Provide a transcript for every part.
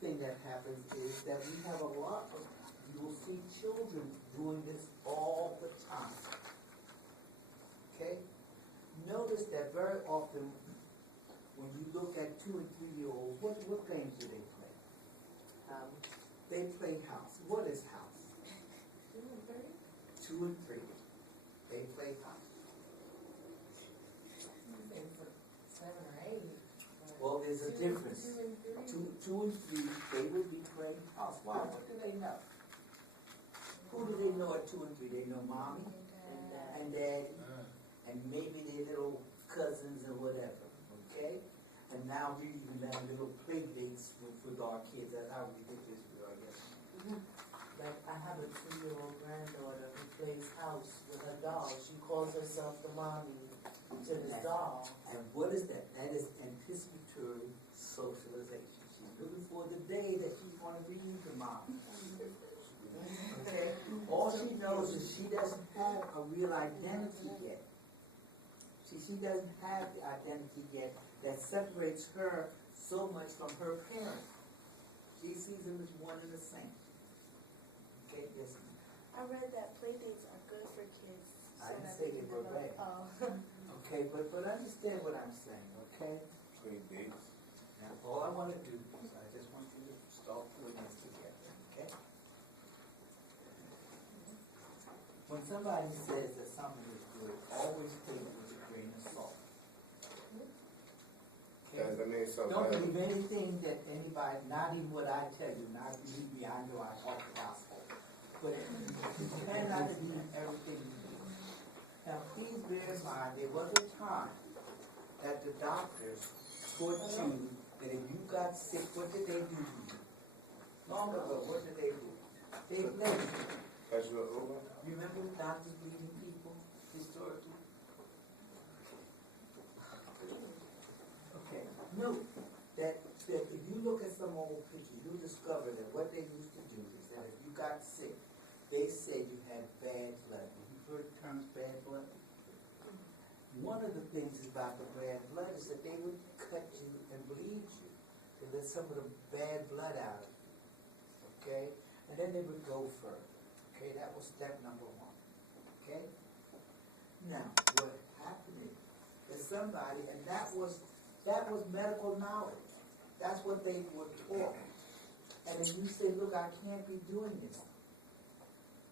thing that happens is that we have a lot of, you will see children doing this all the time. Okay? Notice that very often when you look at 2 and 3-year-olds, what games do they play? They play house. What is house? 2 and 3? 2 and 3. They play house. 7 or 8. Well, there's a difference. 2 and 3. 2 and 3, they would be playing house. Why? What do they know? Who do they know at 2 and 3? They know mommy and daddy, and maybe their little cousins or whatever. Okay? And now we even have little play dates with our kids. That's how ridiculous we are, I guess. Like, I have a 2-year-old granddaughter who plays house with her doll. She calls herself the mommy to this doll. And what is that? That is anticipatory socialization. She's looking for the day that she's going to be the mom. Okay? All she knows is she doesn't have a real identity yet. She doesn't have the identity yet that separates her so much from her parents. She sees them as one and the same. Okay, yes. I read that play dates are good for kids. I didn't say they were bad. Oh. Okay, but understand what I'm saying, okay? Play dates. Now, all I want to do is I just want you to start putting this together, okay? When somebody says that something is good, always take it with a grain of salt. Does that mean something? Don't believe anything that anybody, not even what I tell you, not believe me, I know I talk the gospel. But you cannot believe everything you do. Now please bear in mind, there was a time that the doctors taught you that if you got sick, what did they do to you? Long ago, what did they do? They bled you. That's your over? You remember the doctors bleeding people historically? Okay. Note that if you look at some old pictures, you'll discover that what they used to do is that if you got sick, they said you had bad blood. Have you heard the term bad blood? One of the things about the bad blood is that they would cut you and bleed you to let some of the bad blood out of you. Okay? And then they would go further. Okay, that was step number 1. Okay? Now, what happened is somebody, and that was medical knowledge. That's what they were taught. And if you say, look, I can't be doing this,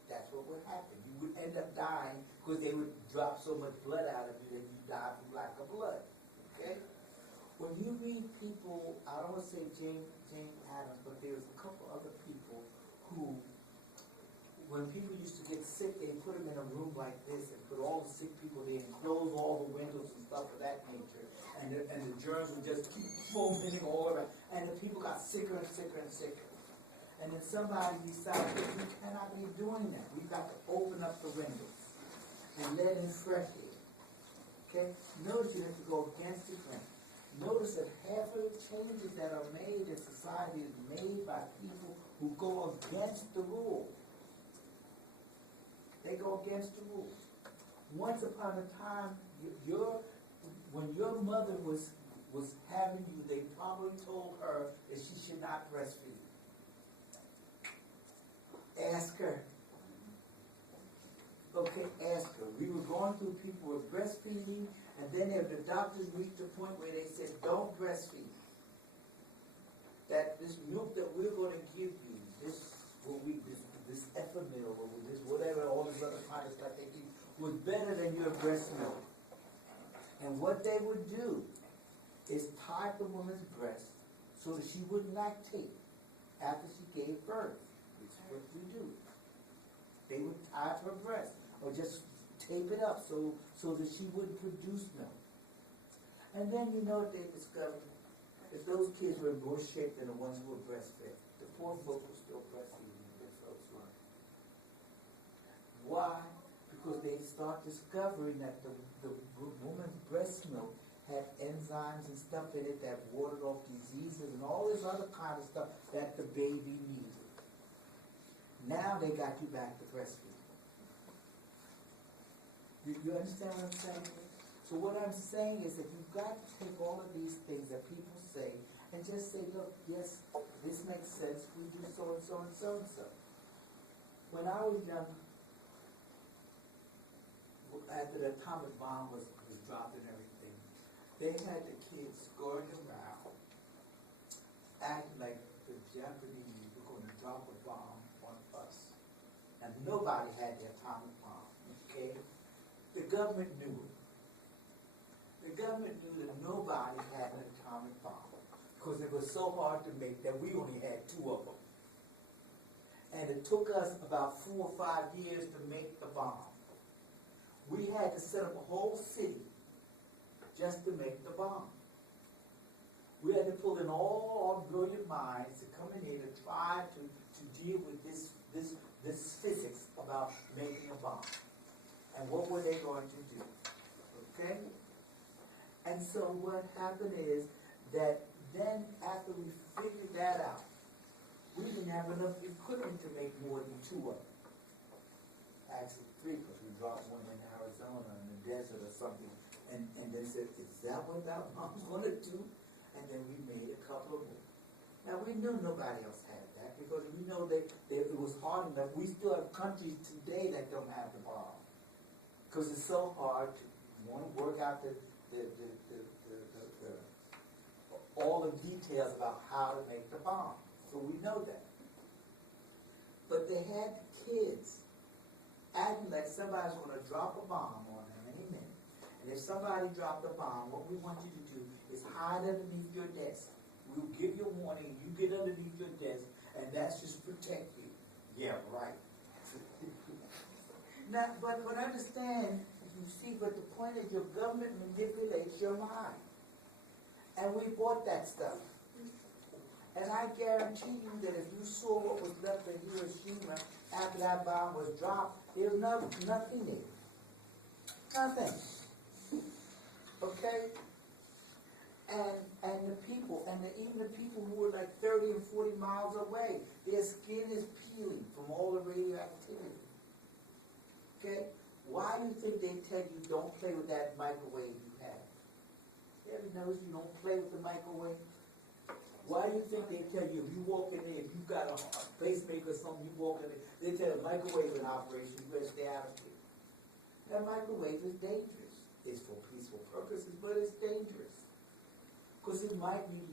that's what would happen. You would end up dying because they would drop so much blood out of you that you die from lack of blood. Okay? When you read people, I don't want to say Jane Addams, but there's a couple other people who, when people used to get sick, they put them in a room like this and put all the sick people there and close all the windows and stuff of that nature. And the germs would just keep foaming all around. And the people got sicker and sicker and sicker. And then somebody decided that we cannot be doing that. We've got to open up the windows and let in fresh air. Okay? Notice you have to go against the grain. Notice that half of the changes that are made in society is made by people who go against the rules. They go against the rules. Once upon a time, when your mother was having you, they probably told her that she should not breastfeed. Ask her. Okay, ask her. We were going through people with breastfeeding, and then if the doctors reached the point where they said, don't breastfeed. That this milk that we're going to give you, this Ephamil, or this whatever, all this other kind of stuff they give, was better than your breast milk. And what they would do is tie the woman's breast so that she wouldn't lactate after she gave birth. It's what we do. They would tie her breast or just tape it up so that she wouldn't produce milk. And then you know what they discovered? If those kids were in worse shape than the ones who were breastfed, the poor folks were still breastfeeding their folks. Why? Because they start discovering that the woman's breast milk had enzymes and stuff in it that warded off diseases and all this other kind of stuff that the baby needed. Now they got you back to breastfeeding. You understand what I'm saying? So what I'm saying is that you've got to take all of these things that people say and just say, look, yes, this makes sense, we do so and so and so and so. When I was young, after the atomic bomb was dropped and everything, they had the kids going around acting like the Japanese were going to drop a bomb on us. And nobody had the atomic bomb, okay? The government knew it. The government knew that nobody had an atomic bomb because it was so hard to make that we only had 2 of them. And it took us about 4 or 5 years to make the bomb. We had to set up a whole city just to make the bomb. We had to pull in all our brilliant minds to come in here to try to deal with this physics about making a bomb. And what were they going to do? Okay? And so what happened is that then after we figured that out, we didn't have enough equipment to make more than 2 of them. Actually 3, because we dropped one in Arizona in the desert or something. And they said, is that what that bomb's going to do? And then we made a couple of more. Now we knew nobody else had that because we know that it was hard enough. We still have countries today that don't have the bomb. Because it's so hard to want to work out all the details about how to make the bomb. So we know that. But they had kids acting like somebody's going to drop a bomb on them any minute. And if somebody dropped a bomb, what we want you to do is hide underneath your desk. We'll give you a warning, you get underneath your desk, and that's just protect you. Yeah, right. Now, but understand, you see, but the point is your government manipulates your mind. And we bought that stuff. And I guarantee you that if you saw what was left in Hiroshima after that bomb was dropped, there was nothing there. Nothing. Okay? And the people, even the people who were like 30 and 40 miles away, their skin is peeling from all the radioactivity. Okay? Why do you think they tell you don't play with that microwave you have? You ever notice you don't play with the microwave? Why do you think they tell you if you walk in there, if you've got a pacemaker or something, you walk in there, they tell you microwave in operation, you better stay out of it. That microwave is dangerous. It's for peaceful purposes, but it's dangerous. Because it might leak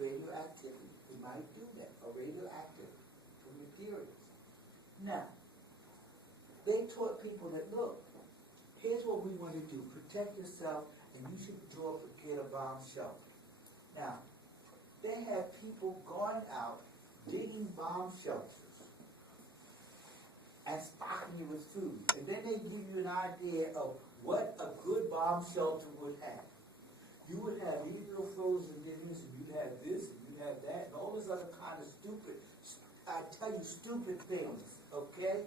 radioactivity. It might do that, or radioactive materials. Now, they taught people that, look, here's what we want to do. Protect yourself, and you should draw up get a bomb shelter. Now, they have people going out, digging bomb shelters, and stocking you with food. And then they give you an idea of what a good bomb shelter would have. You would have these little frozen dinners, and you'd have this, and you'd have that, and all this other kind of stupid, I tell you, stupid things, okay?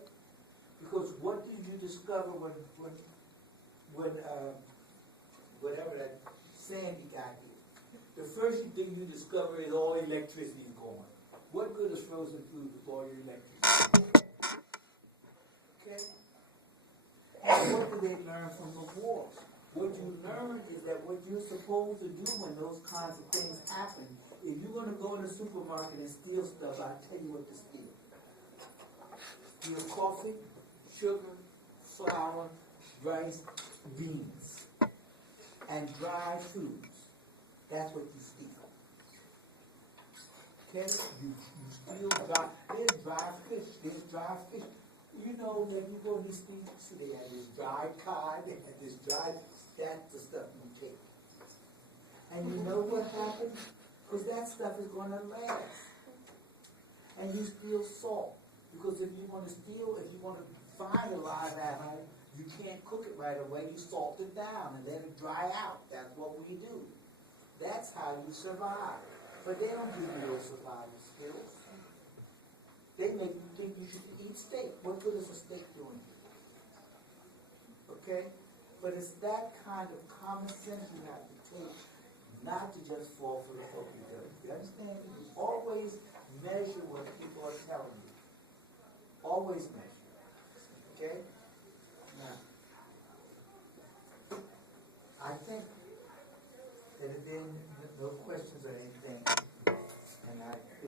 Because what did you discover when whatever that Sandy got here? The first thing you discover is all electricity is gone. What good is frozen food with all your electricity? Okay? And what do they learn from the wars? What you learn is that what you're supposed to do when those kinds of things happen, if you're going to go in the supermarket and steal stuff, I'll tell you what to steal. Steal coffee, sugar, flour, rice, beans, and dry foods. That's what you steal. Okay? You steal dry. There's dry fish. There's dry fish. You know that you go to these streets, they have this dry cod, they have this dry, that's the stuff you take. And you know what happens? Because that stuff is going to last. And you steal salt. Because if you want to steal, if you want to find a live animal, you can't cook it right away, you salt it down and let it dry out. That's what we do. That's how you survive. But they don't give you those survival skills. They make you think you should eat steak. What good is a steak doing? Okay? But it's that kind of common sense you have to take, not to just fall for the okey doke. You understand? You always measure what people are telling you. Always measure. Okay? Now, I think that then no questions or anything